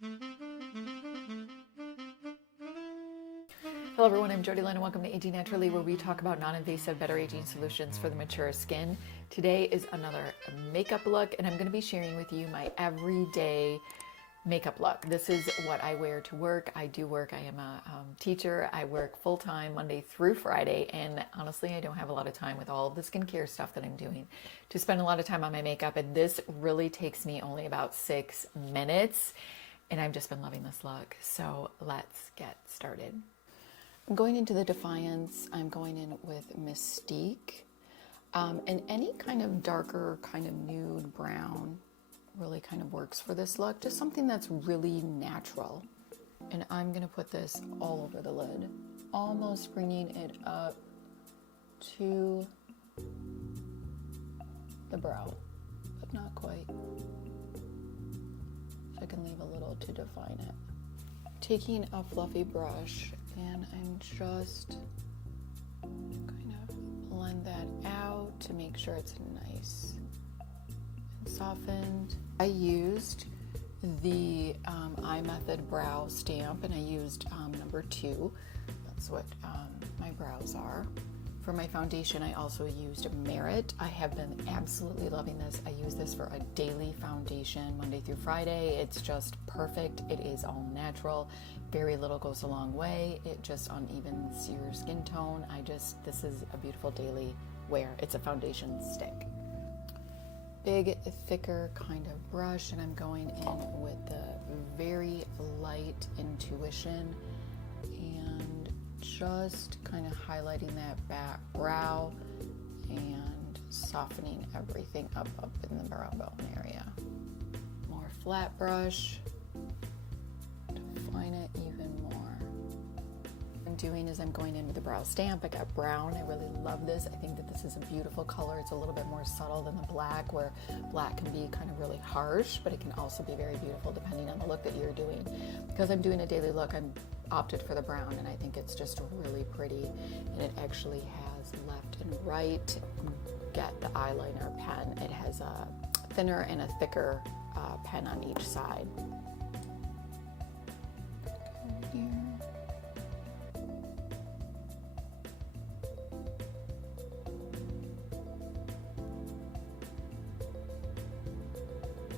Hello everyone, I'm Jodylynn and welcome to Aging Naturally, where we talk about non-invasive, better aging solutions for the mature skin. Today is another makeup look, and I'm going to be sharing with you my everyday makeup look. This is what I wear to work. I do work. I am a teacher. I work full-time Monday through Friday, and honestly, I don't have a lot of time with all of the skincare stuff that I'm doing to spend a lot of time on my makeup, and this really takes me only about 6 minutes, and I've just been loving this look. So let's get started. I'm going into the Defiance. I'm going in with Mystique, and any kind of darker, kind of nude brown really kind of works for this look. Just something that's really natural. And I'm gonna put this all over the lid, almost bringing it up to the brow, but not quite. So I can leave a little to define it. Taking a fluffy brush, and I'm just kind of blend that out to make sure it's nice and softened. I used the Eye Method Brow Stamp, and I used number 2. That's what my brows are. For my foundation, I also used Merit. I have been absolutely loving this. I use this for a daily foundation, Monday through Friday. It's just perfect. It is all natural. Very little goes a long way. It just unevens your skin tone. This is a beautiful daily wear. It's a foundation stick. Big, thicker kind of brush, and I'm going in with the very light Intuition and just kind of highlighting that back brow and softening everything up in the brow bone area. More flat brush, define it even more. What I'm doing is I'm going in with the brow stamp. I got brown. I really love this. I think that this is a beautiful color. It's a little bit more subtle than the black, where black can be kind of really harsh, but it can also be very beautiful depending on the look that you're doing. Because I'm doing a daily look, I'm opted for the brown, and I think it's just really pretty, and it actually has left and right. Get the eyeliner pen. It has a thinner and a thicker pen on each side. Here.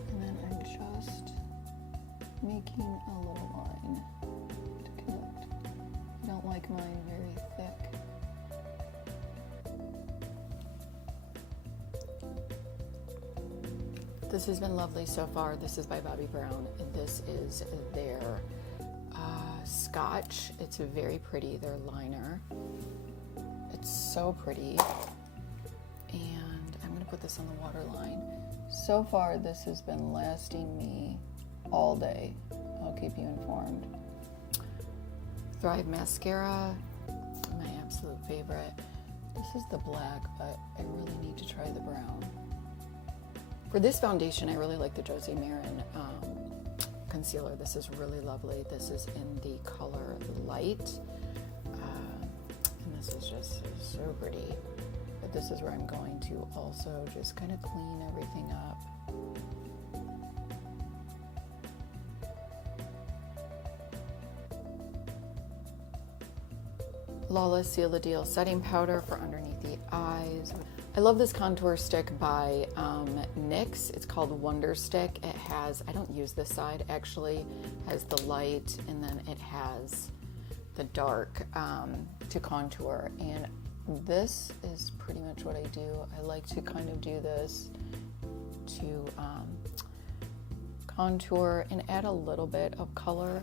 And then I'm just making a little line to connect. I don't like mine very thick. This has been lovely so far. This is by Bobbi Brown, and this is their Scotch. It's very pretty, their liner. It's so pretty. And I'm gonna put this on the waterline. So far, this has been lasting me all day. I'll keep you informed. Thrive Mascara, my absolute favorite. This is the black, but I really need to try the brown. For this foundation, I really like the Josie Maran concealer. This is really lovely. This is in the color Light, and this is just so pretty. But this is where I'm going to also just kind of clean everything up. Lawless Seal the Deal setting powder for underneath the eyes. I love this contour stick by NYX. It's called Wonder Stick. It has, I don't use this side actually, has the light, and then it has the dark to contour. And this is pretty much what I do. I like to kind of do this to contour and add a little bit of color.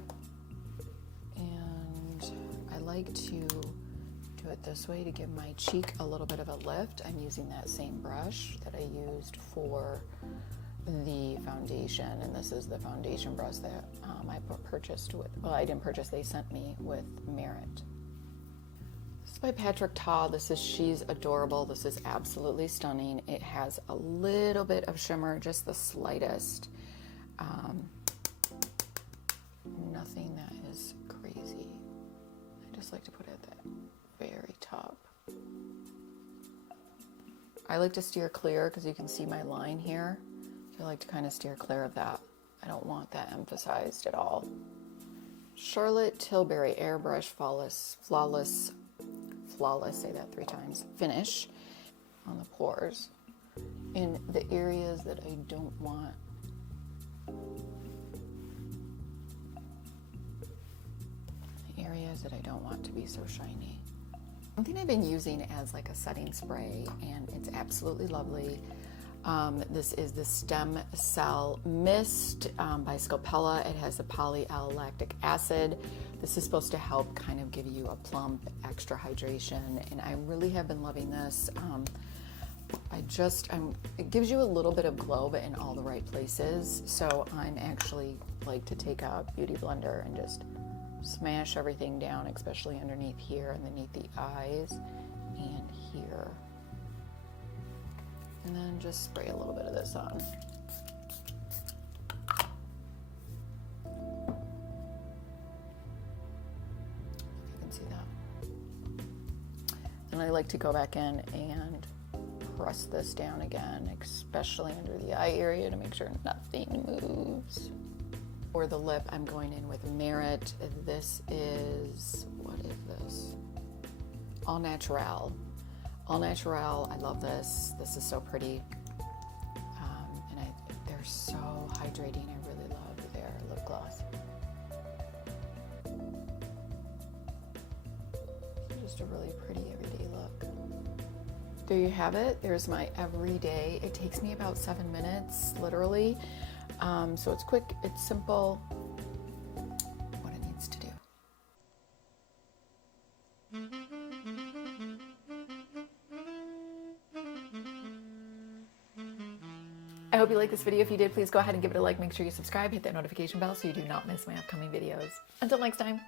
And I like to do it this way to give my cheek a little bit of a lift. I'm using that same brush that I used for the foundation, and this is the foundation brush that I purchased with, well, I didn't purchase, they sent me with Merit. This is by Patrick Ta. This is She's Adorable. This is absolutely stunning. It has a little bit of shimmer, just the slightest. Nothing that is crazy. I just like to put it at that very top. I like to steer clear because you can see my line here. So I like to kind of steer clear of that. I don't want that emphasized at all. Charlotte Tilbury Airbrush Flawless, say that 3 times, finish on the pores in the areas that I don't want. The areas that I don't want to be so shiny. Something I've been using as like a setting spray, and it's absolutely lovely. This is the Stem Cell Mist by Scopella. It has a poly-L-lactic acid. This is supposed to help kind of give you a plump, extra hydration, and I really have been loving this. It gives you a little bit of glow, but in all the right places. So I'm actually like to take a beauty blender and just smash everything down, especially underneath here, underneath the eyes, and here. And then just spray a little bit of this on. If you can see that. And I like to go back in and press this down again, especially under the eye area, to make sure nothing moves. For the lip, I'm going in with Merit. This is, what is this? All Natural. All Natural, I love this. This is so pretty. And they're so hydrating. I really love their lip gloss. It's just a really pretty everyday look. There you have it. There's my everyday. It takes me about 7 minutes, literally. So it's quick, it's simple, what it needs to do. I hope you liked this video. If you did, please go ahead and give it a like. Make sure you subscribe, hit that notification bell so you do not miss my upcoming videos. Until next time.